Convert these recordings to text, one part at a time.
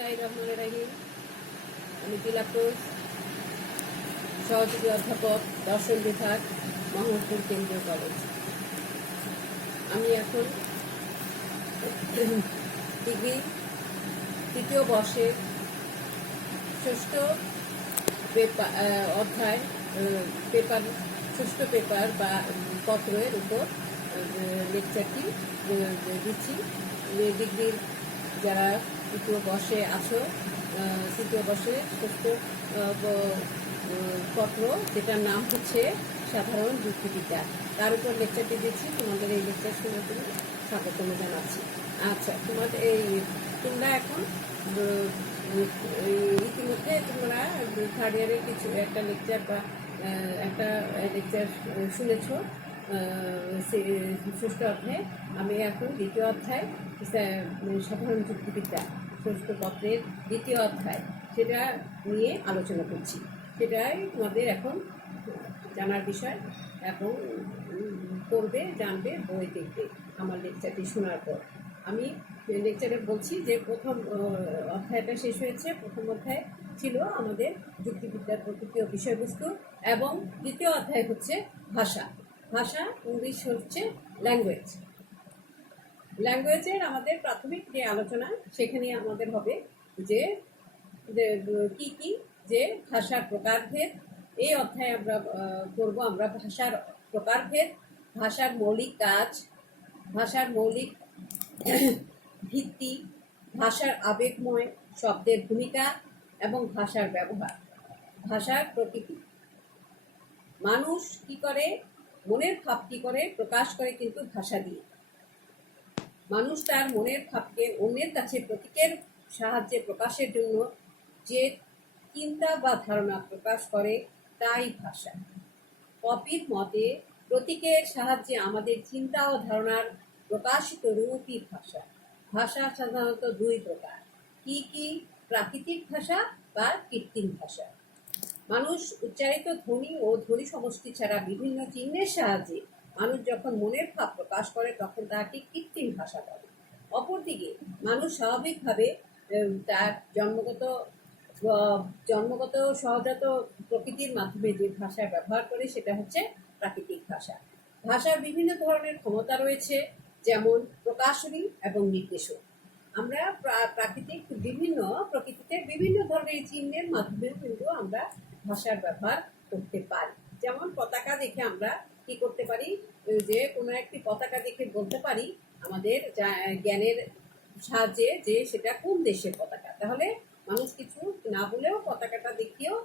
বিসমিল্লাহির রহমানির রহিম। আমি তিলাপ্রোজ, সহযোগী অধ্যাপক, দর্শন বিভাগ, মোহাম্মদপুর কেন্দ্রীয় কলেজ। আমি এখন ডিগ্রি তৃতীয় বর্ষের ষষ্ঠ অধ্যায় ষষ্ঠ পেপার বা পত্রের উপর লেকচারটি দিচ্ছি। ডিগ্রির যারা তৃতীয় বর্ষে আছো, তৃতীয় বর্ষে ষষ্ঠ পত্র, যেটার নাম হচ্ছে সাধারণ যুক্তিবিদ্যা, তার উপর লেকচারটি দিচ্ছি। তোমাদের এই লেকচার শোনার জন্য স্বাগতম জানাচ্ছি। আচ্ছা, তোমরা এখন ইতিমধ্যে তোমরা থার্ড ইয়ারের কিছু একটা লেকচার বা একটা লেকচার শুনেছ ষষ্ঠ অধ্যায়। আমি এখন দ্বিতীয় অধ্যায় সাধারণ যুক্তিবিদ্যা ষষ্ঠ পত্রের দ্বিতীয় অধ্যায়, সেটা নিয়ে আলোচনা করছি। সেটাই তোমাদের এখন জানার বিষয়, এবং পড়বে, জানবে, বই দেখবে আমার লেকচারটি শোনার পর। আমি লেকচারে বলছি যে প্রথম অধ্যায়টা শেষ হয়েছে। প্রথম অধ্যায় ছিল আমাদের যুক্তিবিদ্যার প্রকৃতি ও বিষয়বস্তু, এবং দ্বিতীয় অধ্যায় হচ্ছে ভাষা। ভাষা ইংলিশ হচ্ছে ল্যাঙ্গুয়েজ। ল্যাঙ্গুয়েজের আমাদের প্রাথমিক যে আলোচনা, সেখানে আমাদের হবে যে কি কি যে ভাষার প্রকারভেদ। এই অধ্যায়ে আমরা করব আমরা ভাষার প্রকারভেদ, ভাষার মৌলিক কাজ, ভাষার মৌলিক ভিত্তি, ভাষার আবেগময় শব্দের ভূমিকা এবং ভাষার ব্যবহার, ভাষার প্রকৃতি। মানুষ কি করে, মনের ভাব কি করে প্রকাশ করে, কিন্তু ভাষা দিয়ে। মানুষ তার মনের ভাবকে অন্যের কাছে প্রতীকের সাহায্যে প্রকাশের জন্য যে চিন্তা বা ধারণা প্রকাশ করে, তাই ভাষা। পপির মতে প্রতীকের সাহায্যে আমাদের চিন্তা ও ধারণার প্রকাশিত রূপই ভাষা। ভাষা সাধারণত দুই প্রকার। কি কি? প্রাকৃতিক ভাষা বা কৃত্রিম ভাষা। মানুষ উচ্চারিত ধ্বনি ও ধ্বনি সমষ্টি ছাড়া বিভিন্ন চিহ্নের সাহায্যে মানুষ যখন মনের ভাব প্রকাশ করে, তখন তাকে কৃত্রিম ভাষা বলে। অপরদিকে মানুষ স্বাভাবিকভাবে তার জন্মগত সহজাত প্রকৃতির মাধ্যমে যে ভাষা ব্যবহার করে, সেটা হচ্ছে প্রাকৃতিক ভাষা। ভাষার বিভিন্ন ধরনের ক্ষমতা রয়েছে, যেমন প্রকাশনী এবং নির্দেশক। আমরা প্রকৃতিতে বিভিন্ন ধরনের চিহ্নের মাধ্যমেও কিন্তু আমরা ভাষার ব্যবহার করতে পারি। যেমন পতাকা দেখে আমরা কি করতে পারি, যে কোনো একটি পতাকা দেখে বলতে পারি আমাদের জ্ঞানের সাহায্যে যে সেটা কোন দেশের পতাকা। তাহলে মানুষ কিছু না বলেও পতাকাটা দেখিয়েও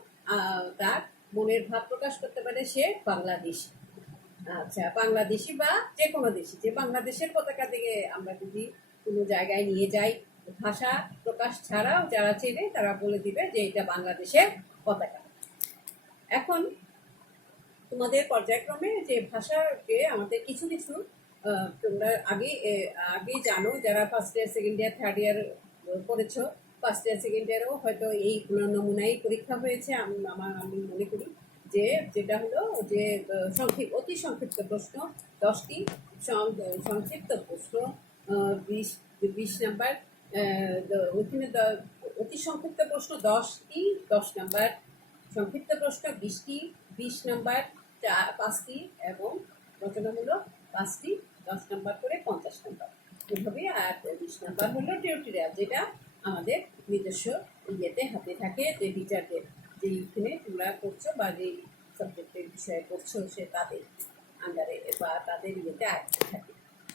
তার মনের ভাব প্রকাশ করতে পারে, সে বাংলাদেশি। আচ্ছা, বাংলাদেশি বা যে কোনো দেশি। যে বাংলাদেশের পতাকা থেকে আমরা যদি কোনো জায়গায় নিয়ে যাই, ভাষা প্রকাশ ছাড়াও যারা চেনে তারা বলে দিবে যে এটা বাংলাদেশের পতাকা। এখন তোমাদের পর্যায়ক্রমে যে ভাষাকে আমাদের কিছু কিছু তোমরা আগে জানো, যারা first year, second year, third year করেছো। ফার্স্ট ইয়ার, সেকেন্ড ইয়ারও হয়তো এই নমুনাই পরীক্ষা হয়েছে আমি মনে করি, যেটা হলো যে অতি সংক্ষিপ্ত প্রশ্ন 10টি, সংক্ষিপ্ত প্রশ্ন 20 নাম্বার, ওইখানে অতি সংক্ষিপ্ত প্রশ্ন 10টি, 10 নাম্বার, সংক্ষিপ্ত প্রশ্ন 20টি, 20 নাম্বার 5টি, এবং রচনামূলক 5টি, 10 নাম্বার করে 50 নাম্বার এভাবে। আর 20 নাম্বার হলো টিউটোরিয়াল, যেটা আমাদের নিজস্ব ইয়েতে হাতে থাকে, যে টিচারদের যেইখানে তোমরা করছো বা যেই সাবজেক্টের বিষয়ে করছো সে তাদের আন্ডারে বা তাদের ইয়েতে আয়ত্তে থাকে।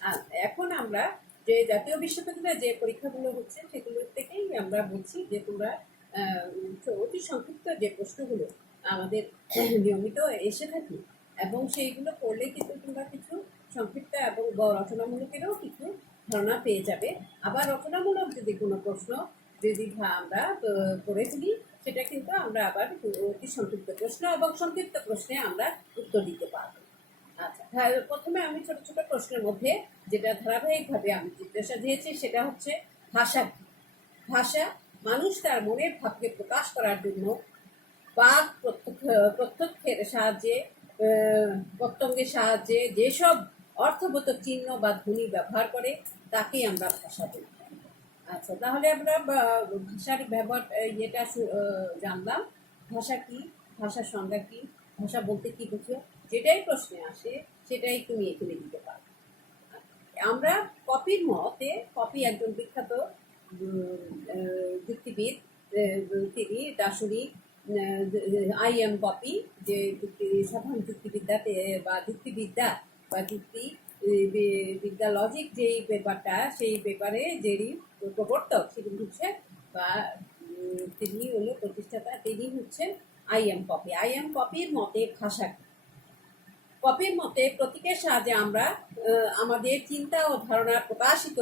আর এখন আমরা যে জাতীয় বিশ্ববিদ্যালয়ে যে পরীক্ষাগুলো হচ্ছে, সেগুলোর থেকেই আমরা বলছি যে তোমরা অতি সংক্ষিপ্ত যে প্রশ্নগুলো আমাদের নিয়মিত এসে থাকে, এবং সেইগুলো পড়লে কিন্তু তোমরা কিছু সংক্ষিপ্ত এবং রচনামূলকেরও কিছু ধারণা পেয়ে যাবে। আবার রচনামূলক যদি কোনো প্রশ্ন যদি আমরা করে ফেলি, সেটা কিন্তু আমরা আবার অতি সংক্ষিপ্ত প্রশ্ন এবং সংক্ষিপ্ত প্রশ্নে আমরা উত্তর দিতে পারবো। আচ্ছা, প্রথমে আমি ছোট ছোট প্রশ্নের মধ্যে যেটা ধারাবাহিকভাবে আমি জিজ্ঞাসা দিয়েছি, সেটা হচ্ছে ভাষা কি? ভাষা মানুষ তার মনের ভাবকে প্রকাশ করার জন্য বাক প্রত্যক্ষের সাহায্যে, প্রত্যঙ্গের সাহায্যে যেসব অর্থবোধক চিহ্ন বা ধ্বনি ব্যবহার করে, তাকেই আমরা ভাষা বলি। আচ্ছা, তাহলে আমরা ভাষার ব্যবহার ইয়েটা জানলাম। ভাষা কি, ভাষার সংজ্ঞা কি, ভাষা বলতে কি বুঝো, যেটাই প্রশ্নে আসে সেটাই তুমি এখানে দিতে পারো। আমরা কপির মতে, কপি একজন বিখ্যাত যুক্তিবিদ, তিনি দার্শনিক, আই.এম. কপি, যে সাধারণ যুক্তিবিদ্যাতে বা যুক্তিবিদ্যা বা যুক্তি বিদ্যা লজিক যেই ব্যাপারটা, সেই ব্যাপারে যেই প্রবর্তক সেগুলি হচ্ছে বা তিনি হলো প্রতিষ্ঠাতা, তিনি হচ্ছেন আই.এম. কপি। আই.এম. কপির মতে ভাষা, কপির মতে প্রতীকের সাহায্যে আমরা আমাদের চিন্তা ও ধারণা প্রকাশিত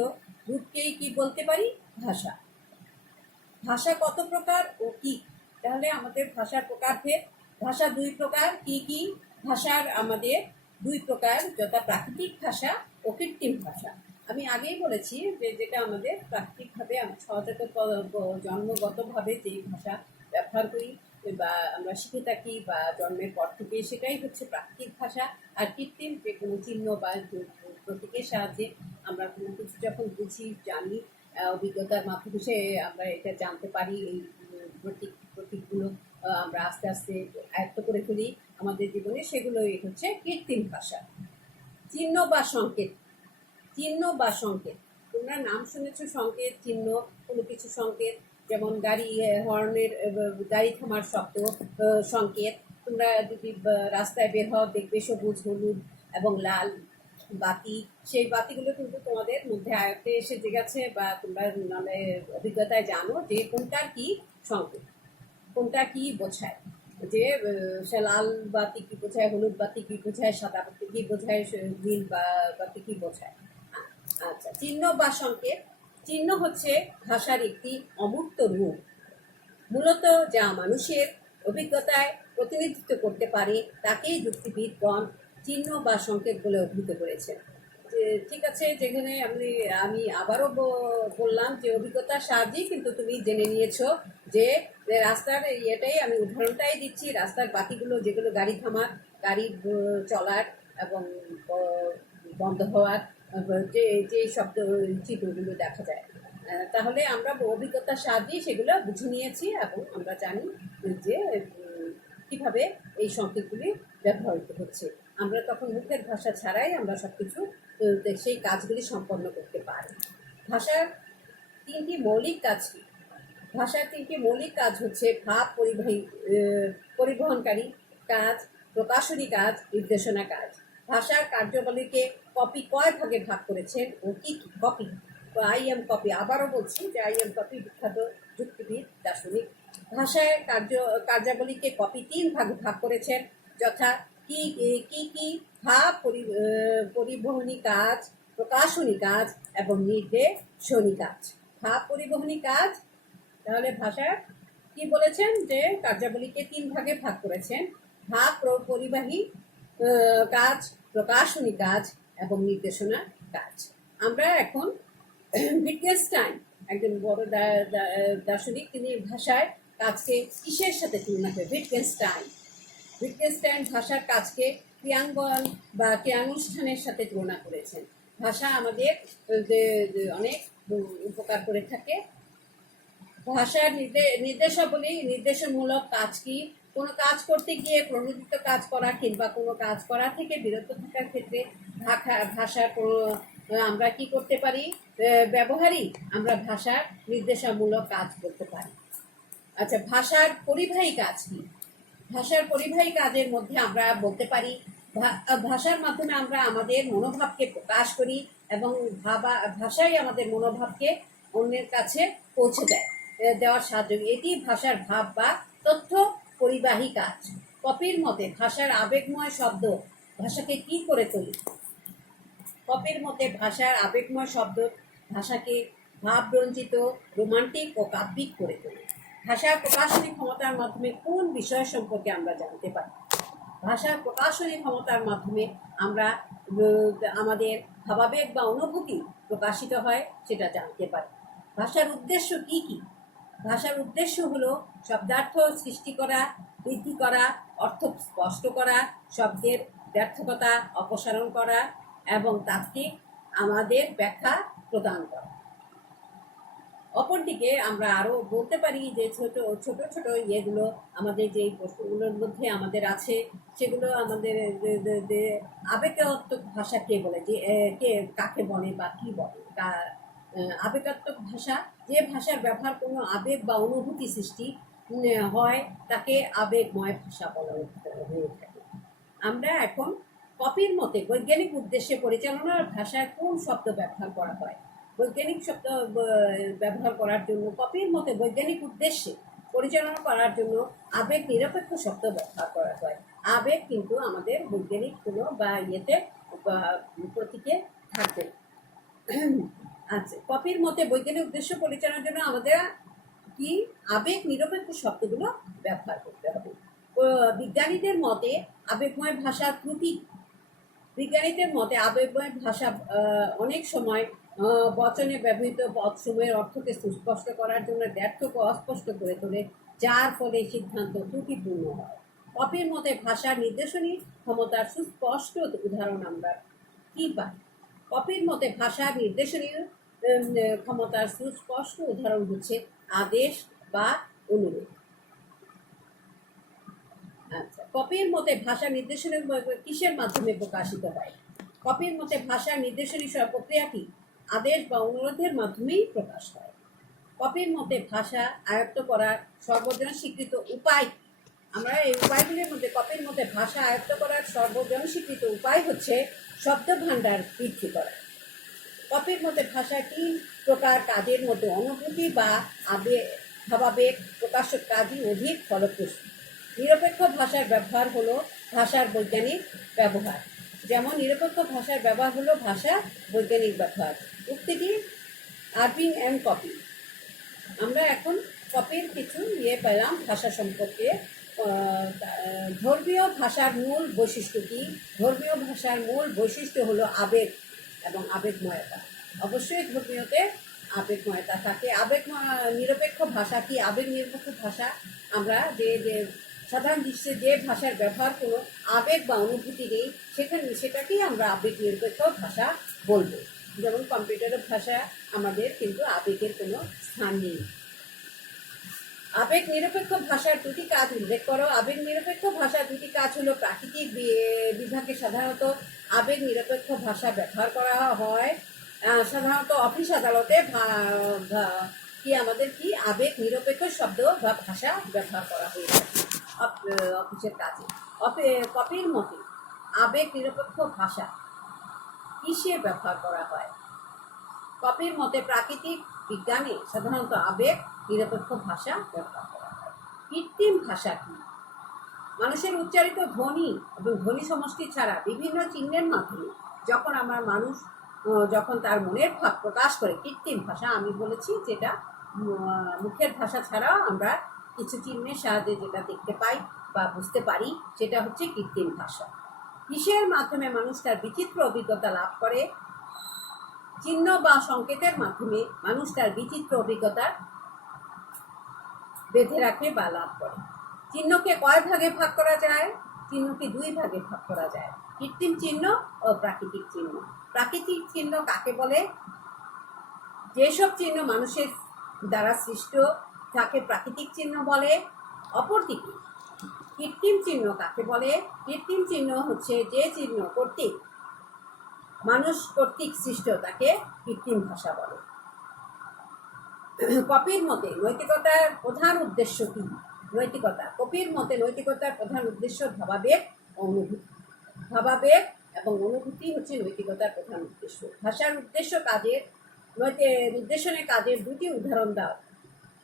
রূপকেই কি বলতে পারি, ভাষা। ভাষা কত প্রকার ও কি? তাহলে আমাদের ভাষার প্রকারভেদ। ভাষা দুই প্রকার, কি কি? ভাষার আমাদের দুই প্রকার, যথা প্রাকৃতিক ভাষা ও কৃত্রিম ভাষা। আমি আগেই বলেছি যে যেটা আমাদের প্রাকৃতিকভাবে সহজাত জন্মগতভাবে যেই ভাষা ব্যবহার করি বা আমরা শিখে থাকি বা জন্মের পর থেকে, সেটাই হচ্ছে প্রাকৃতিক ভাষা। আর কৃত্রিম যে কোনো চিহ্ন বা প্রতীকের সাহায্যে আমরা কোনো কিছু যখন বুঝি, জানি, অভিজ্ঞতার মাধ্যমে সে আমরা এটা জানতে পারি, এই প্রতীকগুলো আমরা আস্তে আস্তে আয়ত্ত করে ফেলি আমাদের জীবনে, সেগুলোই হচ্ছে কৃত্রিম ভাষা। চিহ্ন বা সংকেত, চিহ্ন বা সংকেত, তোমরা নাম শুনেছো সংকেত, চিহ্ন, কোনো কিছু সংকেত, যেমন গাড়ি হর্নের, গাড়ি থামার শব্দ, সংকেত। তোমরা যদি রাস্তায় বের হও, দেখবে সবুজ, হলুদ এবং লাল বাতি, সেই বাতিগুলো কিন্তু তোমাদের মধ্যে আয়ত্তে এসে গেছে বা তোমরা মানে অভিজ্ঞতায় জানো যে কোনটার কি সংকেত, কোনটা কি বোঝায়, যে সে লাল বাতি কি বোঝায়, হলুদ বাতি কি বোঝায়, সাদা বাতি কি বোঝায়, নীল বাতি কি বোঝায়। আচ্ছা, চিহ্ন বা সংকেত। চিহ্ন হচ্ছে ভাষার একটি অমূর্ত রূপ, মূলত যা মানুষের অভিজ্ঞতায় প্রতিনিধিত্ব করতে পারে, তাকেই যুক্তিবিদগণ চিহ্ন বা সংকেত বলে অভিহিত করেছেন। ঠিক আছে, যেখানে আমি আবারও বললাম যে অভিজ্ঞতার সাহায্যেই কিন্তু তুমি জেনে নিয়েছো যে রাস্তার ইয়েটাই, আমি উদাহরণটাই দিচ্ছি, রাস্তার বাতিগুলো যেগুলো গাড়ি থামার, গাড়ি চলার এবং বন্ধ হওয়ার যে যে শব্দ চিহ্নগুলো দেখা যায়, তাহলে আমরা অভিজ্ঞতার সাহায্যেই সেগুলো বুঝে নিয়েছি এবং আমরা জানি যে কিভাবে এই সংকেতগুলি ব্যবহৃত হচ্ছে। আমরা তখন মুখের ভাষা ছাড়াই আমরা সবকিছু সেই কাজগুলি সম্পন্ন করতে পারি। ভাষার তিনটি মৌলিক কাজ কি? ভাষার তিনটি মৌলিক কাজ হচ্ছে ভাব পরিবহনকারী কাজ, প্রকাশনী কাজ, নির্দেশনা কাজ। ভাষার কার্যাবলীকে কপি কয় ভাগে ভাগ করেছেন ও কি কি? Copy, IM. কপি, আবারও বলছি যে আই.এম. কপি বিখ্যাত যুক্তিবিদ, দার্শনিক। ভাষায় কার্যাবলীকে কপি তিন ভাগে ভাগ করেছেন, যথা কি কি কি? ভাব পরিবহনী কাজ, প্রকাশনী কাজ এবং নির্দেশনী কাজ। ভাব পরিবহনী কাজ, তাহলে ভাষার কি বলেছেন যে কার্যাবলীকে তিন ভাগে ভাগ করেছেন, ভাব পরিবাহী কাজ, প্রকাশনী কাজ এবং নির্দেশনা কাজ। আমরা এখন উইটগেনস্টাইন, একজন বড় দার্শনিক, তিনি ভাষার কাজকে কিসের সাথে তুলনা করে? উইটগেনস্টাইন ভাষার কাজকে ক্রিয়াঙ্গন বা ক্রিয়ানুষ্ঠানের সাথে তুলনা করেছেন। ভাষা আমাদের অনেক উপকার করে থাকে। ভাষার নির্দেশাবলী, নির্দেশমূলক কাজ কি? কোনো কাজ করতে গিয়ে প্রণোদিত কাজ করা কিংবা কোনো কাজ করা থেকে বিরত থাকার ক্ষেত্রে ভাষার আমরা কি করতে পারি? ব্যবহারই আমরা ভাষার নির্দেশামূলক কাজ করতে পারি। আচ্ছা, ভাষার পরিবাহী কাজ কি? ভাষার পরিবাহী কাজের মধ্যে আমরা বলতে পারি ভাষার মাধ্যমে আমরা আমাদের মনোভাবকে প্রকাশ করি এবং ভাষাই আমাদের মনোভাবকে অন্যের কাছে পৌঁছে দেওয়ার সাহায্য। এটি ভাষার ভাব বা তথ্য পরিবাহী কাজ। কপির মতে ভাষার আবেগময় শব্দ ভাষাকে কি করে তোলে? কপির মতে ভাষার আবেগময় শব্দ ভাষাকে ভাবরঞ্জিত, রোমান্টিক ও কাব্যিক করে তোলে। ভাষার প্রকাশনী ক্ষমতার মাধ্যমে কোন বিষয় সম্পর্কে আমরা জানতে পারি? ভাষার প্রকাশনী ক্ষমতার মাধ্যমে আমরা আমাদের ভাবাবেগ বা অনুভূতি প্রকাশিত হয় সেটা জানতে পারি। ভাষার উদ্দেশ্য কি কি? ভাষার উদ্দেশ্য হলো শব্দার্থ সৃষ্টি করা, বৃদ্ধি করা, অর্থ স্পষ্ট করা, শব্দের ব্যর্থকতা অপসারণ করা এবং তাত্ত্বিক আমাদের ব্যাখ্যা প্রদান করা। অপরদিকে আমরা আরো বলতে পারি যে ছোট ছোট ছোট ইয়েগুলো আমাদের যে প্রশ্নগুলোর মধ্যে আমাদের আছে, সেগুলো আমাদের যে আবেগাত্মক ভাষা কে বলে, যে কে কাকে বলে বা কি বলে। আবেগাত্মক ভাষা, যে ভাষার ব্যবহার কোনো আবেগ বা অনুভূতি সৃষ্টি হয়, তাকে আবেগময় ভাষা বলা হয়ে থাকে। আমরা এখন কপির মতে বৈজ্ঞানিক উদ্দেশ্যে পরিচালনার ভাষায় কোন শব্দ ব্যবহার করা হয়? বৈজ্ঞানিক শব্দ ব্যবহার করার জন্য, কপির মতে বৈজ্ঞানিক উদ্দেশ্যে পরিচালনা করার জন্য আবেগ নিরপেক্ষ শব্দ ব্যবহার করা হয়। আবেগ কিন্তু আমাদের বৈজ্ঞানিক কোনো বা ইয়েতে বা প্রতীকে থাকবে। আচ্ছা, কপির মতে বৈজ্ঞানিক উদ্দেশ্য পরিচালনার জন্য আমাদের কি আবেগ নিরপেক্ষ শব্দগুলো ব্যবহার করতে হবে। বিজ্ঞানীদের মতে আবেগময় ভাষার ত্রুটি, বিজ্ঞানীদের মতে আবেগময় ভাষা অনেক সময় বচনে ব্যবহৃত পদসমূহের অর্থকে সুস্পষ্ট করার জন্য ব্যর্থকে অস্পষ্ট করে তোলে, যার ফলে সিদ্ধান্ত ত্রুটিপূর্ণ হয়। কপির মতে ভাষার নির্দেশনী ক্ষমতার সুস্পষ্ট উদাহরণ আমরা কি পাই? কপির মতে ভাষার নির্দেশনী ক্ষমতার সুস্পষ্ট উদাহরণ হচ্ছে আদেশ বা অনুরোধ। আচ্ছা, কপির মতে ভাষা নির্দেশনী কিসের মাধ্যমে প্রকাশিত হয়? কপির মতে ভাষার নির্দেশনী প্রক্রিয়াটি আদেশ বা অনুরোধের মাধ্যমেই প্রকাশ হয়। কপির মতে ভাষা আয়ত্ত করার সর্বজন স্বীকৃত উপায়, আমরা এই উপায়গুলির মধ্যে কপির মতে ভাষা আয়ত্ত করার সর্বজন স্বীকৃত উপায় হচ্ছে শব্দ ভাণ্ডার বৃদ্ধি করা। কপির মতে ভাষার 3 প্রকার কাজের মধ্যে অনুভূতি বা ভাবাবেগ প্রকাশক কাজই অধিক ফলপ্রসূ। নিরপেক্ষ ভাষার ব্যবহার হলো ভাষার বৈজ্ঞানিক ব্যবহার। যেমন নিরপেক্ষ ভাষার ব্যবহার হলো ভাষা বৈজ্ঞানিক ব্যবহার। উক্তিটি আরবিং অ্যান্ড কপি। আমরা এখন কপির কিছু পেলাম ভাষা সম্পর্কে। ধর্মীয় ভাষার মূল বৈশিষ্ট্য কি? ধর্মীয় ভাষার মূল বৈশিষ্ট্য হলো আবেগ এবং আবেগময়তা। অবশ্যই ধর্মীয়তে আবেগময়তা থাকে। নিরপেক্ষ ভাষা কি? আবেগ নিরপেক্ষ ভাষা আমরা যে সাধারণ দৃশ্যে যে ভাষার ব্যবহার কোনো আবেগ বা অনুভূতি নেই, সেটাকেই আমরা আবেগ নিরপেক্ষ ভাষা বলবো। যেমন কম্পিউটারের ভাষা আমাদের কিন্তু আবেগের কোনো স্থান নেই। আবেগ নিরপেক্ষ ভাষার 2টি কাজ উল্লেখ করো। আবেগ নিরপেক্ষ ভাষার 2টি কাজ হলো প্রাকৃতিক বিভাগে সাধারণত আবেগ নিরপেক্ষ ভাষা ব্যবহার করা হয়। সাধারণত অফিস আদালতে কি আমাদের কি আবেগ নিরপেক্ষ শব্দ বা ভাষা ব্যবহার করা হয়ে থাকে অফিসের কাজে। কপির মতে আবেগ নিরপেক্ষ ভাষা কিসে ব্যবহার করা হয়? কপির মতে প্রাকৃতিক বিজ্ঞানে সাধারণত আবেগ নিরপেক্ষ ভাষা ব্যবহার করা হয়। কৃত্রিম ভাষা কি? মানুষের উচ্চারিত ধ্বনি এবং ধ্বনি সমষ্টি ছাড়া বিভিন্ন চিহ্নের মাধ্যমে মানুষ যখন তার মনের ভাব প্রকাশ করে, কৃত্রিম ভাষা আমি বলেছি, যেটা মুখের ভাষা ছাড়াও আমরা কিছু চিহ্নের সাহায্যে যেটা দেখতে পাই বা বুঝতে পারি, সেটা হচ্ছে কৃত্রিম ভাষা। কিসের মাধ্যমে মানুষ তার বিচিত্র অভিজ্ঞতা লাভ করে? চিহ্ন বা সংকেতের মাধ্যমে মানুষ তার বিচিত্র অভিজ্ঞতা বেঁধে রাখে বা লাভ করে। চিহ্নকে কয় ভাগে ভাগ করা যায়? চিহ্নকে 2 ভাগে ভাগ করা যায়, কৃত্রিম চিহ্ন ও প্রাকৃতিক চিহ্ন। প্রাকৃতিক চিহ্ন কাকে বলে? যেসব চিহ্ন মানুষের দ্বারা সৃষ্ট তাকে প্রাকৃতিক চিহ্ন বলে। অপরদিকে কৃত্রিম চিহ্ন কাকে বলে? কৃত্রিম চিহ্ন হচ্ছে যে চিহ্ন মানুষ কর্তৃক সৃষ্ট, তাকে কৃত্রিম ভাষা বলে। কপির মতে নৈতিকতার প্রধান উদ্দেশ্য কি? নৈতিকতা, কপির মতে নৈতিকতার প্রধান উদ্দেশ্য ভাবাবেগ ও অনুভূতি। ভাবাবেগ এবং অনুভূতি হচ্ছে নৈতিকতার প্রধান উদ্দেশ্য। ভাষার উদ্দেশ্য কাজের নির্দেশনের কাজের 2টি উদাহরণ দাও।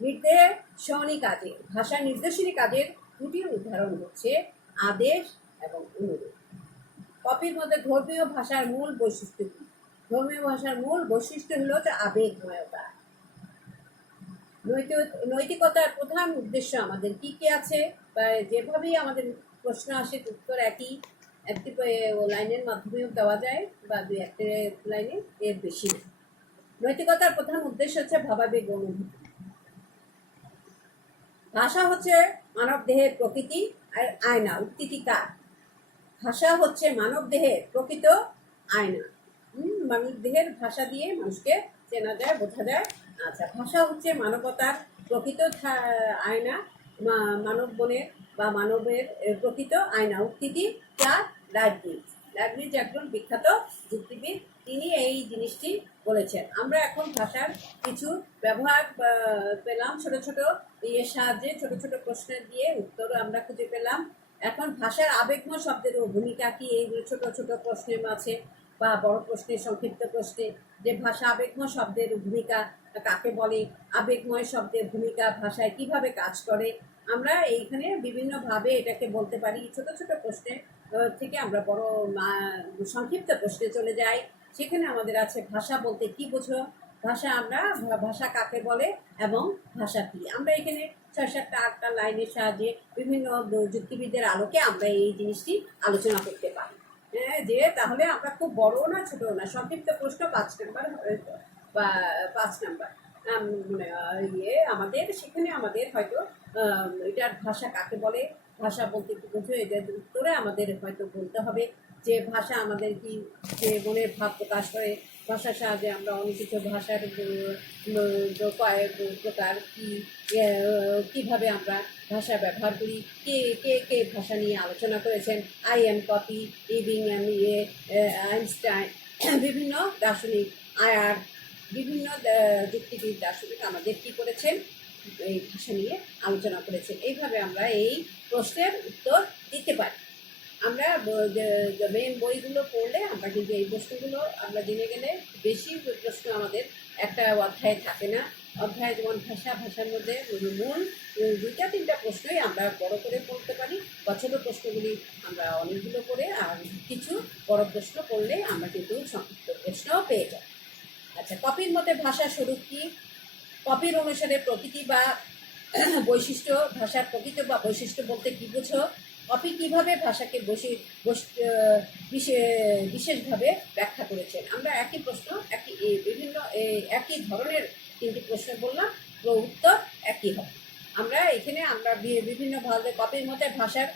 নির্দেশনী কাজে, ভাষার নির্দেশনী কাজের 2টি উদাহরণ হচ্ছে আদেশ এবং অনুরোধ। কপির মতে ধর্মীয় ভাষার মূল বৈশিষ্ট্য কি? ধর্মীয় ভাষার মূল বৈশিষ্ট্য হলো আবেগময়তা। নৈতিকতার প্রধান উদ্দেশ্য আমাদের কি কি আছে, বা যেভাবেই আমাদের প্রশ্ন আসে উত্তর একই লাইনের মাধ্যমেও দেওয়া যায় বা 2-1 লাইনে, এর বেশি না। নৈতিকতার প্রধান উদ্দেশ্য হচ্ছে ভাবাবেগ অনুভূতি। ভাষা হচ্ছে মানব দেহের প্রকৃতি আর আয়না। উক্তিটি কার? ভাষা হচ্ছে মানব দেহের প্রকৃত আয়না। মানব দেহের ভাষা দিয়ে মানুষকে চেনা যায়, বোঝা যায়। আচ্ছা, ভাষা হচ্ছে মানবতার প্রকৃত আয়না, মানব মনের বা মানবের প্রকৃত আয়না। উক্তিটি যা লাইবনিজ একজন বিখ্যাত যুক্তিবিদ, তিনি এই জিনিসটি বলেছেন। আমরা এখন ভাষার কিছু ব্যবহার পেলাম, ছোট ছোট ইয়ের সাহায্যে, ছোট ছোট প্রশ্নের দিয়ে উত্তর আমরা খুঁজে পেলাম। এখন ভাষার আবেগময় শব্দের ভূমিকা কি, এই ছোট ছোট প্রশ্নের মাঝে বা বড় প্রশ্নের, সংক্ষিপ্ত প্রশ্নে, যে ভাষা আবেগময় শব্দের ভূমিকা কাকে বলে, আবেগময় শব্দের ভূমিকা ভাষায় কিভাবে কাজ করে, আমরা এইখানে বিভিন্নভাবে এটাকে বলতে পারি। ছোট ছোট প্রশ্নের থেকে আমরা বড় সংক্ষিপ্ত প্রশ্নে চলে যাই। সেখানে আমাদের আছে ভাষা বলতে কি বোঝো, ভাষা কাকে বলে এবং ভাষা কি। আমরা এখানে 6-7-8টা লাইনের সাহায্যে বিভিন্ন যুক্তিবিদের আলোকে আমরা এই জিনিসটি আলোচনা করতে পারি। যে তাহলে আমরা খুব বড় না ছোট না, সংক্ষিপ্ত প্রশ্ন 5 নাম্বার বা 5 নাম্বার আমাদের সেখানে আমাদের হয়তো এটার ভাষা কাকে বলে, ভাষা বলতে কি বোঝো, এদের উত্তরে আমাদের হয়তো বলতে হবে যে ভাষা আমাদের কি, যে মনের ভাব প্রকাশ করে। ভাষার সাহায্যে আমরা অনেক কিছু, ভাষার কয়েক প্রকার কি, কীভাবে আমরা ভাষা ব্যবহার করি, কে কে কে ভাষা নিয়ে আলোচনা করেছেন। আইএম কপি, ইবিংহ্যাম, আইনস্টাইন, বিভিন্ন দার্শনিক, আয়ার, বিভিন্ন যুক্তিবিদ দার্শনিক আমাদের কী করেছেন, এই ভাষা নিয়ে আলোচনা করেছেন। এইভাবে আমরা এই প্রশ্নের উত্তর দিতে পারি। আমরা মেন বইগুলো পড়লে আমরা কিন্তু এই প্রশ্নগুলো আমরা জেনে গেলে, বেশি প্রশ্ন আমাদের একটা অধ্যায়ে থাকে না। অধ্যায়ে যেমন ভাষার মধ্যে মূল 2-3টা প্রশ্নই আমরা বড় করে পড়তে পারি, বা ছোটো প্রশ্নগুলি আমরা অনেকগুলো করে, আর কিছু বড় প্রশ্ন পড়লে আমরা কিন্তু সংক্ষিপ্ত প্রশ্নও পেয়ে যাই। আচ্ছা, কপির মধ্যে ভাষার স্বরূপ কি? কপির অনুসারে প্রকৃতি বা বৈশিষ্ট্য, ভাষার প্রকৃতি বা বৈশিষ্ট্য বলতে কী বোঝো? কপি কীভাবে ভাষাকে বিশেষভাবে ব্যাখ্যা করেছেন। আমরা একই প্রশ্ন, একই ধরনের 3টি প্রশ্ন বললাম, উত্তর একই হবে। আমরা এখানে বিভিন্নভাবে কপির মধ্যে ভাষার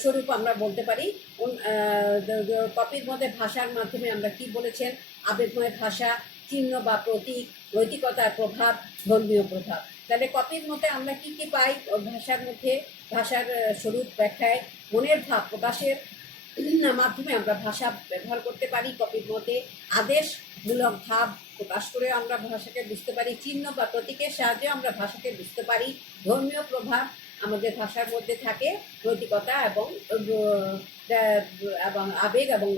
স্বরূপ আমরা বলতে পারি। কপির মধ্যে ভাষার মাধ্যমে আমরা কি বলেছেন, আবেগময় ভাষা, চিহ্ন বা প্রতীক, নৈতিকতার প্রভাব, ধর্মীয় প্রভাব। তাহলে কপির মধ্যে আমরা কি কি পাই? ভাষার মধ্যে ভাষার স্বরূপ ব্যাখ্যায় মনের ভাব প্রকাশের মাধ্যমে আমরা ভাষা ব্যবহার করতে পারি। কপির মধ্যে আদেশমূলক ভাব প্রকাশ করে আমরা ভাষাকে বুঝতে পারি। চিহ্ন বা প্রতীকের সাহায্যে আমরা ভাষাকে বুঝতে পারি। ধর্মীয় প্রভাব আমাদের ভাষার মধ্যে থাকে, নৈতিকতা এবং আবেগ এবং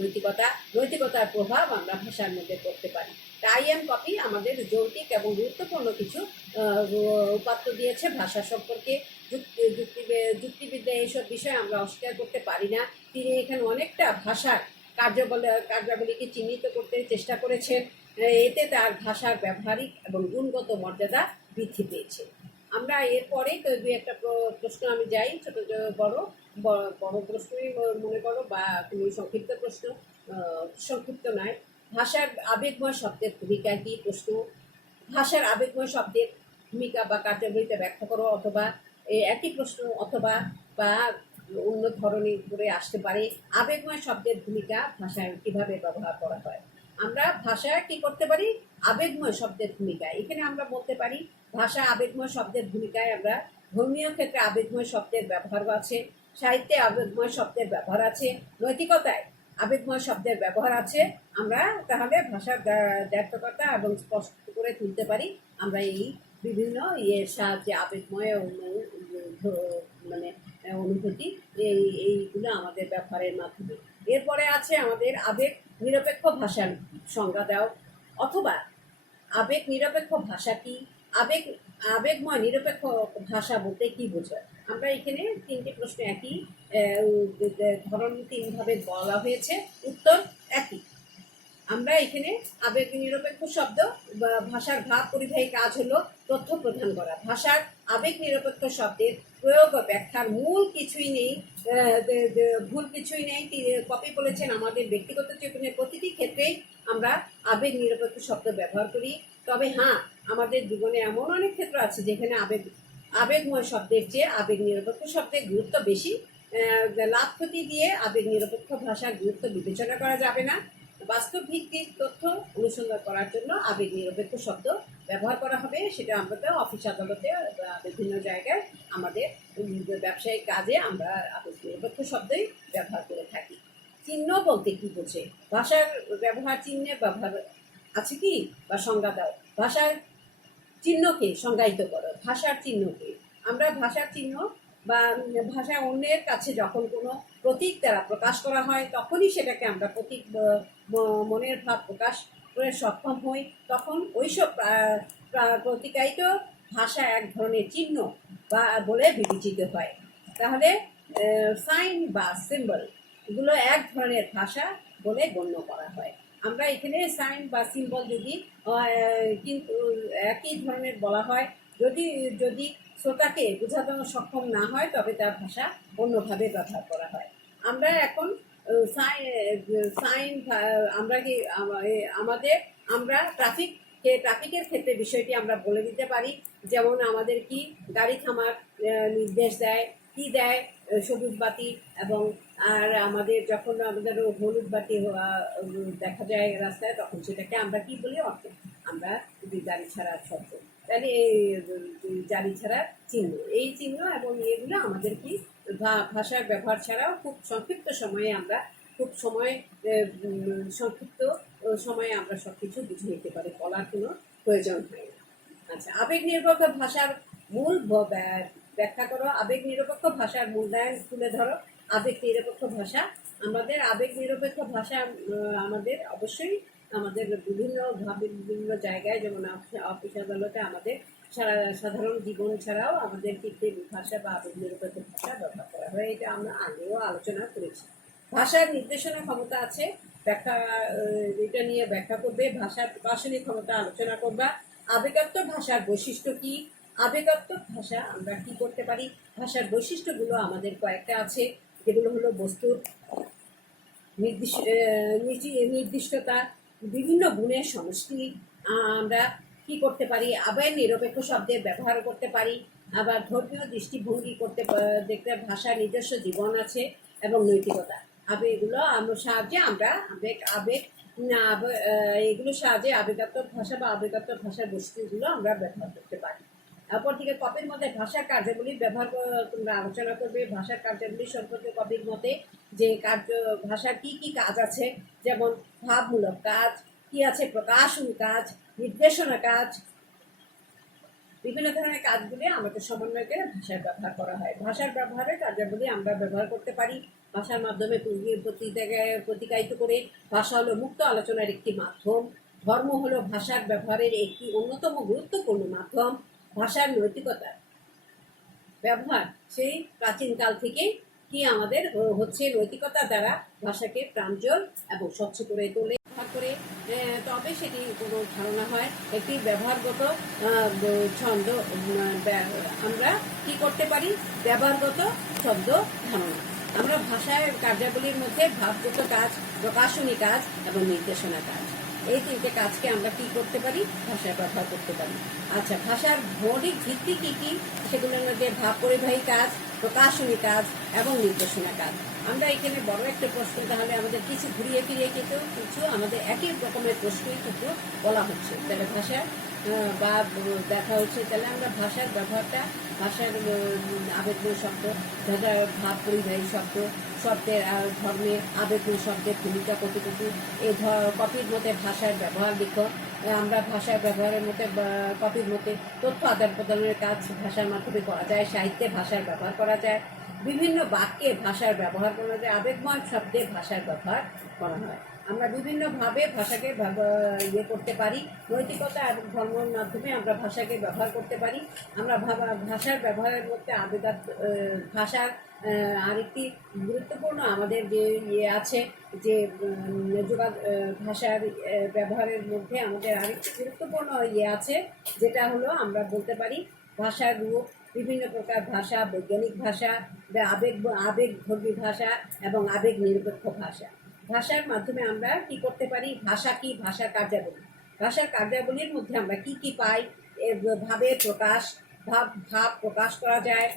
নৈতিকতার প্রভাব আমরা ভাষার মধ্যে করতে পারি। আইএম কপি আমাদের যৌক্তিক এবং গুরুত্বপূর্ণ কিছু উপাত্ত দিয়েছে ভাষা সম্পর্কে। যুক্তিবিদ্যা এইসব বিষয়ে আমরা অস্বীকার করতে পারি না। তিনি এখানে অনেকটা ভাষার কার্যাবলীকে চিহ্নিত করতে চেষ্টা করেছেন। এতে তার ভাষার ব্যবহারিক এবং গুণগত মর্যাদা বৃদ্ধি পেয়েছে। আমরা এরপরে 2-একটা প্রশ্ন আমি যাই, ছোট বড় প্রশ্নই মনে করো, বা তুমি সংক্ষিপ্ত প্রশ্ন, সংক্ষিপ্ত নয়। ভাষার আবেগময় শব্দের ভূমিকা কি? প্রশ্ন, ভাষার আবেগময় শব্দের ভূমিকা বা কার্যাবলীতে ব্যাখ্যা করো, অথবা একই প্রশ্ন অথবা বা অন্য ধরনের করে আসতে পারে। আবেগময় শব্দের ভূমিকা ভাষায় কিভাবে ব্যবহার করা হয়। আমরা ভাষায় কি করতে পারি? আবেগময় শব্দের ভূমিকা এখানে আমরা বলতে পারি। ভাষা আবেগময় শব্দের ভূমিকায় আমরা ধর্মীয় ক্ষেত্রে আবেগময় শব্দের ব্যবহার আছে, সাহিত্যে আবেগময় শব্দের ব্যবহার আছে, নৈতিকতায় আবেগময় শব্দের ব্যবহার আছে। আমরা তাহলে ভাষার দ্ব্যর্থকতা এবং স্পষ্ট করে তুলতে পারি আমরা এই বিভিন্ন সাহায্যে, আবেগময় মানে অনুভূতি, এইগুলো আমাদের ব্যবহারের মাধ্যমে। এরপরে আছে আমাদের আবেগ নিরপেক্ষ ভাষার সংজ্ঞা দাও, অথবা আবেগ নিরপেক্ষ ভাষা কি? আবেগময় নিরপেক্ষ ভাষা বলতে কি বোঝায়? আমরা এখানে 3টি প্রশ্ন একই ধরন 3ভাবে বলা হয়েছে, উত্তর একই। আমরা এখানে আবেগ নিরপেক্ষ শব্দ, ভাষার ভাব পরিবাহী কাজ হলো তথ্য প্রদান করা। ভাষার আবেগ নিরপেক্ষ শব্দের প্রয়োগ ও ব্যাখ্যার ভুল কিছুই নেই। কপি বলেছেন, আমাদের ব্যক্তিগত জীবনের প্রতিটি ক্ষেত্রেই আমরা আবেগ নিরপেক্ষ শব্দ ব্যবহার করি। তবে হ্যাঁ, আমাদের জীবনে এমন অনেক ক্ষেত্র আছে যেখানে আবেগময় শব্দের চেয়ে আবেগ নিরপেক্ষ শব্দের গুরুত্ব বেশি। লাভ ক্ষতি দিয়ে আবেগ নিরপেক্ষ ভাষার গুরুত্ব বিবেচনা করা যাবে না। বাস্তব ভিত্তিক তথ্য অনুসন্ধান করার জন্য আবেগ নিরপেক্ষ শব্দ ব্যবহার করা হবে। সেটা আমরা তো অফিস আদালতে বা বিভিন্ন জায়গায় আমাদের ব্যবসায়িক কাজে আমরা আবেগ নিরপেক্ষ শব্দই ব্যবহার করে থাকি। চিহ্ন বলতে কি বোঝে? ভাষার ব্যবহার চিহ্নের ব্যবহার আছে কি, বা সংজ্ঞা দাও। ভাষার চিহ্নকে সংজ্ঞায়িত করো। ভাষার চিহ্নকে আমরা ভাষার চিহ্ন বা ভাষা অন্যের কাছে যখন কোনো প্রতীক দ্বারা প্রকাশ করা হয় তখনই সেটাকে আমরা প্রতীক মনের ভাব প্রকাশ করে সক্ষম হই। তখন ওইসব প্রতিকায়িত ভাষা এক ধরনের চিহ্ন বা বলে বিবেচিত হয়। তাহলে সাইন বা সিম্বল এগুলো এক ধরনের ভাষা বলে গণ্য করা হয়। আমরা এখানে সাইন বা সিম্বল যদি কিন্তু একই ধরনের বলা হয়, যদি যদি শ্রোতাকে বোঝাতে সক্ষম না হয় তবে তার ভাষা অন্যভাবে ব্যবহার করা হয়। আমরা এখন সাইন আমরা কি আমাদের আমরা ট্রাফিকের ক্ষেত্রে বিষয়টি আমরা বলে দিতে পারি। যেমন আমাদের কি গাড়ি থামার নির্দেশ দেয়, কি দেয়, সবুজ বাতি, এবং আর আমাদের যখন আমাদের হলুদ বাতি দেখা যায় রাস্তায় তখন সেটাকে আমরা কি বলি? আমরা গাড়ি ছাড়ার শব্দ। তাহলে এই গাড়ি ছাড়ার চিহ্ন, এই চিহ্ন এবং এগুলো আমাদের কি ভাষার ব্যবহার ছাড়াও খুব সংক্ষিপ্ত সময়ে আমরা সংক্ষিপ্ত সময়ে আমরা সব কিছু বুঝে নিতে পারি, বলার কোনো প্রয়োজন হয় না। আচ্ছা, আবেগ নিরপেক্ষ ভাষার মূল ব্যাখ্যা করো। আবেগ নিরপেক্ষ ভাষার মূল্যায়ন তুলে ধরো। আবেগ নিরপেক্ষ ভাষা, আমাদের আবেগ নিরপেক্ষ ভাষা আমাদের অবশ্যই আমাদের বিভিন্ন জায়গায়, যেমন অফিস আদালতে আমাদের সাধারণ জীবন ছাড়াও আমাদের কৃত্রিম ভাষা বা আবেগ নিরপেক্ষ ভাষা ব্যবহার করা হয়। এটা আমরা আগেও আলোচনা করেছি। ভাষার নির্দেশনা ক্ষমতা আছে, ব্যাখ্যা এটা নিয়ে ব্যাখ্যা করবে। ভাষার প্রকাশনী ক্ষমতা আলোচনা করবা। আবেগাত্মক ভাষার বৈশিষ্ট্য কি? আবেগাত্মক ভাষা আমরা কি করতে পারি? ভাষার বৈশিষ্ট্যগুলো আমাদের কয়েকটা আছে, যেগুলো হলো বস্তুর নির্দিষ্টতা, বিভিন্ন গুণের সমষ্টি। আমরা কি করতে পারি? আবেগ নিরপেক্ষ শব্দের ব্যবহার করতে পারি। আবার ধর্মীয় দৃষ্টিভঙ্গি দেখতে ভাষার নিজস্ব জীবন আছে এবং নৈতিকতা। এগুলো সাহায্যে আমরা এগুলোর সাহায্যে আবেগাত্মক ভাষা বা আবেগাত্মক ভাষার বস্তুগুলো আমরা ব্যবহার করতে পারি। তারপর থেকে কপির মধ্যে ভাষার কার্যাবলী ব্যবহার তোমরা আলোচনা করবে। ভাষার কার্যাবলী সম্পর্কে কপির মতে যে ভাষার কি কি কাজ আছে, যেমন ভাবমূলক কাজ কি আছে, প্রকাশন কাজ, নির্দেশনা কাজ, বিভিন্ন ধরনের কাজগুলি আমাদের সমন্বয় করে ভাষার ব্যবহার করা হয়। ভাষার ব্যবহারের কার্যাবলী আমরা ব্যবহার করতে পারি ভাষার মাধ্যমে প্রতিকায়িত করে। ভাষা হলো মুক্ত আলোচনার একটি মাধ্যম। ধর্ম হলো ভাষার ব্যবহারের একটি অন্যতম গুরুত্বপূর্ণ মাধ্যম। ভাষার নৈতিকতা ব্যবহার সেই প্রাচীনকাল থেকে কি আমাদের হচ্ছে নৈতিকতা দ্বারা ভাষাকে প্রাঞ্জল এবং স্বচ্ছ করে তোলে করে, তবে সেটি কোনো ধারণা হয় একটি ব্যবহারগত ছন্দ। আমরা কি করতে পারি? ব্যবহারগত ছন্দ ধারণা। আমরা ভাষার কার্যাবলীর মধ্যে ভাবগত কাজ, প্রকাশনী কাজ এবং নির্দেশনা কাজ, এই তিনটে কাজকে আমরা কি করতে পারি? ভাষায় ব্যবহার করতে পারি। আচ্ছা, ভাষার মৌলিক ভিত্তি কি কি? সেগুলোর মধ্যে ভাব পরিবাহী কাজ, প্রকাশনী কাজ এবং নির্দেশনা কাজ। আমরা এখানে বড় একটা প্রশ্ন, তাহলে আমাদের কিছু ঘুরিয়ে ফিরিয়ে কিছু আমাদের একই রকমের প্রশ্নই কিন্তু বলা হচ্ছে। তাহলে ভাষা বা দেখা হচ্ছে, তাহলে আমরা ভাষার ব্যবহারটা, ভাষার আবেগময় শব্দ, ভাষার ভাব পরিবাহী শব্দ, শব্দের ধর্মের আবেগময় শব্দের ভূমিকা কতটুকু, এই কপির মতে ভাষার ব্যবহার লিখো। আমরা ভাষার ব্যবহারের মতে কপির মতে তথ্য আদান প্রদানের কাজ ভাষার মাধ্যমে করা যায়। সাহিত্যে ভাষার ব্যবহার করা যায়। বিভিন্ন বাক্যে ভাষার ব্যবহার করা যায়। আবেগময় শব্দে ভাষার ব্যবহার করা হয়। আমরা বিভিন্নভাবে ভাষাকে করতে পারি। নৈতিকতা এবং ধর্মের মাধ্যমে আমরা ভাষাকে ব্যবহার করতে পারি। আমরা ভাষার ব্যবহারের মধ্যে ভাষার আরেকটি গুরুত্বপূর্ণ আমাদের যে আছে, যে ভাষার ব্যবহারের মধ্যে আমাদের আরেকটি গুরুত্বপূর্ণ আছে, যেটা হলো আমরা বলতে পারি ভাষার রূপ। বিভিন্ন প্রকার ভাষা, বৈজ্ঞানিক ভাষা, আবেগধর্মী ভাষা এবং আবেগ নিরপেক্ষ ভাষা। ভাষার মাধ্যমে আমরা কি করতে পারি? ভাষা কি? ভাষার কার্যাবলী। ভাষার কার্যাবলীর মধ্যে আমরা কি কি পাই? ভাবের প্রকাশ, ভাব প্রকাশ করা যায়।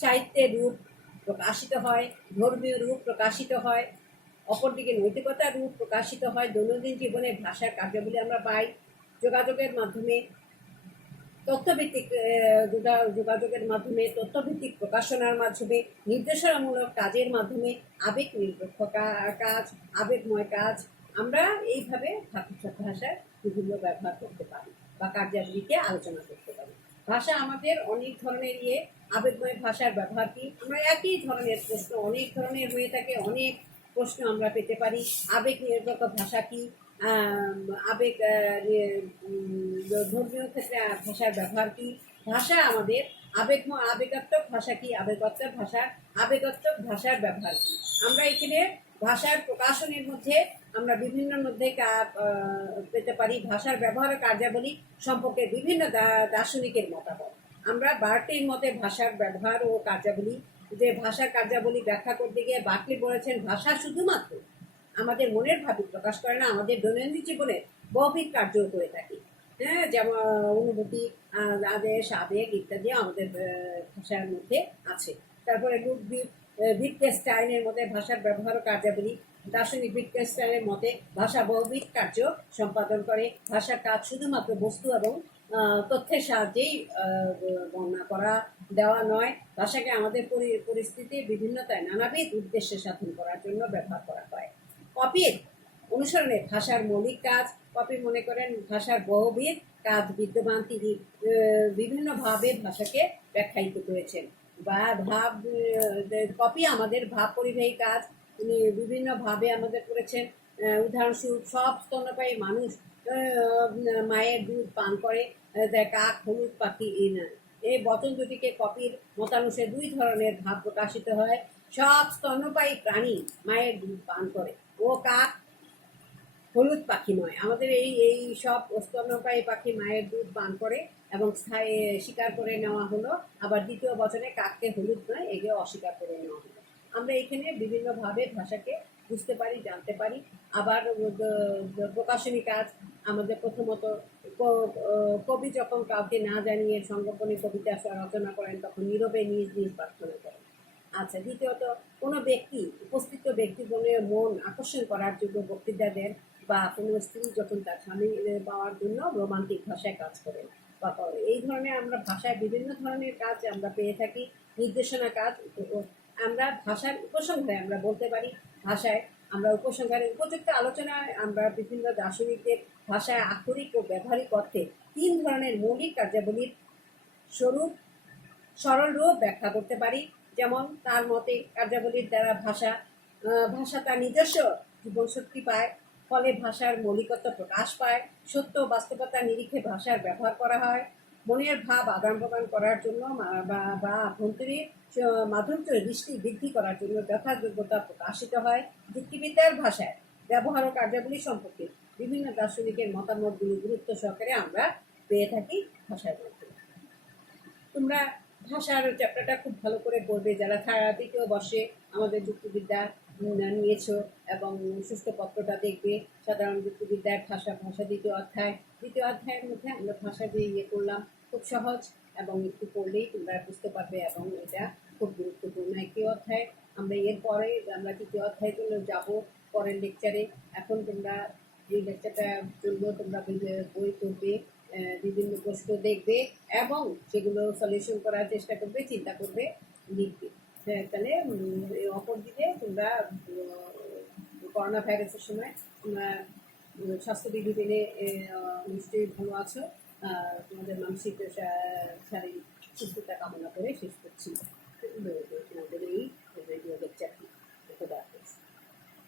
সাহিত্যের রূপ প্রকাশিত হয়, ধর্মীয় রূপ প্রকাশিত হয়, অপরদিকে নৈতিকতার রূপ প্রকাশিত হয় দৈনন্দিন জীবনে ভাষার কার্যাবলী আমরা পাই যোগাযোগের মাধ্যমে তথ্যভিত্তিক যোগাযোগের মাধ্যমে তথ্যভিত্তিক প্রকাশনার মাধ্যমে নির্দেশনামূলক কাজের মাধ্যমে আবেগ নিরপেক্ষ কাজ আবেগময় কাজ আমরা এইভাবে ভাষার বিভিন্ন ব্যবহার করতে পারি বা কার্যাবলীতে আলোচনা করতে পারি। ভাষা আমাদের অনেক ধরনের আবেগময় ভাষার ব্যবহার কি আমরা একই ধরনের প্রশ্ন অনেক ধরনের হয়ে থাকে অনেক প্রশ্ন আমরা পেতে পারি। আবেগ নিরপেক্ষ ভাষা কি আবেগ ধর্মীয় ক্ষেত্রে ভাষার ব্যবহার কি ভাষা আমাদের আবেগাত্মক ভাষা কি আবেগাত্মক ভাষার ব্যবহার কি আমরা এখানে ভাষার প্রকাশনের মধ্যে আমরা বিভিন্ন মধ্যে পেতে পারি ভাষার ব্যবহার কার্যাবলী সম্পর্কে বিভিন্ন দার্শনিকের মতামত। আমরা বার্কলির মতে ভাষার ব্যবহার ও কার্যাবলী যে ভাষার কার্যাবলী ব্যাখ্যা করতে গিয়ে বার্কলি বলেছেন ভাষা শুধুমাত্র আমাদের মনের ভাবই প্রকাশ করে না আমাদের দৈনন্দিন জীবনে বহুবিধ কার্যও করে থাকি। হ্যাঁ, যেমন অনুভূতি আদেশ আবেগ ইত্যাদি আমাদের ভাষার মধ্যে আছে। তারপরে উইটগেনস্টাইনের মতে ভাষার ব্যবহার ও কার্যাবলী দার্শনিক উইটগেনস্টাইনের মতে ভাষা বহুবিধ কার্য সম্পাদন করে ভাষার কাজ শুধুমাত্র বস্তু এবং তথ্যের সাহায্যেই বর্ণনা করা দেওয়া নয় ভাষাকে আমাদের পরিস্থিতির বিভিন্নতায় নানাবিধ উদ্দেশ্যে সাধন করার জন্য ব্যবহার করা হয়। কপির অনুসরণে ভাষার মৌলিক কাজ কপি মনে করেন ভাষার বহুবিধ কাজ বিদ্যমান তিনি বিভিন্নভাবে ভাষাকে ব্যাখ্যায়িত করেছেন বা কপি আমাদের ভাব পরিবাহী কাজ তিনি বিভিন্নভাবে আমাদের করেছেন। উদাহরণস্বরূপ সব স্তন্যপায়ী মানুষ মায়ের দুধ পান করে কাক হলুদ পাখি এই বচন দুটিকে কপির মতানুসারে দুই ধরনের ভাব প্রকাশিত হয়। সব স্তন্যপায়ী প্রাণী মায়ের দুধ পান করে ও কাক হলুদ পাখি নয় আমাদের এই সব স্তন্যপায়ী পাখি মায়ের দুধ পান করে এবং স্বীকার করে নেওয়া হলো আবার দ্বিতীয় বচনে কাককে হলুদ নয় এগুলো অস্বীকার করে নেওয়া হলো। আমরা এখানে বিভিন্নভাবে ভাষাকে বুঝতে পারি জানতে পারি। আবার প্রকাশনী কাজ আমাদের প্রথমত কবি যখন কাউকে না জানিয়ে সংগোপনে কবিতা রচনা করেন তখন নীরবে নিজ নিজ প্রার্থনা করেন। আচ্ছা, দ্বিতীয়ত কোনো ব্যক্তি উপস্থিত ব্যক্তিগণের মন আকর্ষণ করার জন্য বক্তৃতা দেন বা কোনো স্ত্রী যখন তার স্বামী পাওয়ার জন্য রোমান্টিক ভাষায় কাজ করেন বা করে এই ধরনের আমরা ভাষায় বিভিন্ন ধরনের কাজ আমরা পেয়ে থাকি। নির্দেশনা কাজ আমরা ভাষার উপসংহারে আমরা বলতে পারি ভাষায় আমরা উপসংহারে উপযুক্ত আলোচনায় আমরা বিভিন্ন দার্শনিকদের ভাষায় আক্ষরিক ও ব্যবহারিক অর্থে তিন ধরনের মৌলিক কার্যাবলীর সরল রূপ ব্যাখ্যা করতে পারি। যেমন তার মতে কার্যাবলীর দ্বারা ভাষা তার নিজস্ব জীবনশক্তি পায় ফলে ভাষার মৌলিকত্ব প্রকাশ পায়। সত্য বাস্তবতার নিরিখে ভাষার ব্যবহার করা হয়। মনের ভাব আদান প্রদান করার জন্য বা অভ্যন্তরীণ মাধুর্য দৃষ্টি বৃদ্ধি করার জন্য যথাযোগ্যতা প্রকাশিত হয়। যুক্তিবিদ্যার ভাষায় ব্যবহার ও কার্যাবলী সম্পর্কে বিভিন্ন দার্শনিকের মতামতগুলি গুরুত্ব সহকারে আমরা পেয়ে থাকি ভাষার মধ্যে। তোমরা ভাষার চ্যাপ্টারটা খুব ভালো করে পড়বে যারা দ্বিতীয় বর্ষে আমাদের যুক্তিবিদ্যা নিয়েছো এবং সুস্থ পত্রটা দেখবে। সাধারণ যুক্তিবিদ্যার ভাষা দ্বিতীয় অধ্যায়ের মধ্যে আমরা ভাষা যে করলাম খুব সহজ এবং একটু পড়লেই তোমরা বুঝতে পারবে এবং এটা খুব গুরুত্বপূর্ণ একটি অধ্যায়। আমরা এরপরে আমরা তৃতীয় অধ্যায় জন্য যাবো পরের লেকচারে। এখন তোমরা এই লেকচারটার জন্য তোমরা বই পড়বে বিভিন্ন প্রশ্ন দেখবে এবং সেগুলো সলিউশন করার চেষ্টা করবে চিন্তা করবে লিখবে। তাহলে অপরদিকে তোমরা করোনা ভাইরাসের সময় তোমরা স্বাস্থ্যবিধি মেনে নিশ্চয়ই ভালো আছো। তোমাদের মানসিক শারীরিক সুস্থতা কামনা করে শেষ করছি।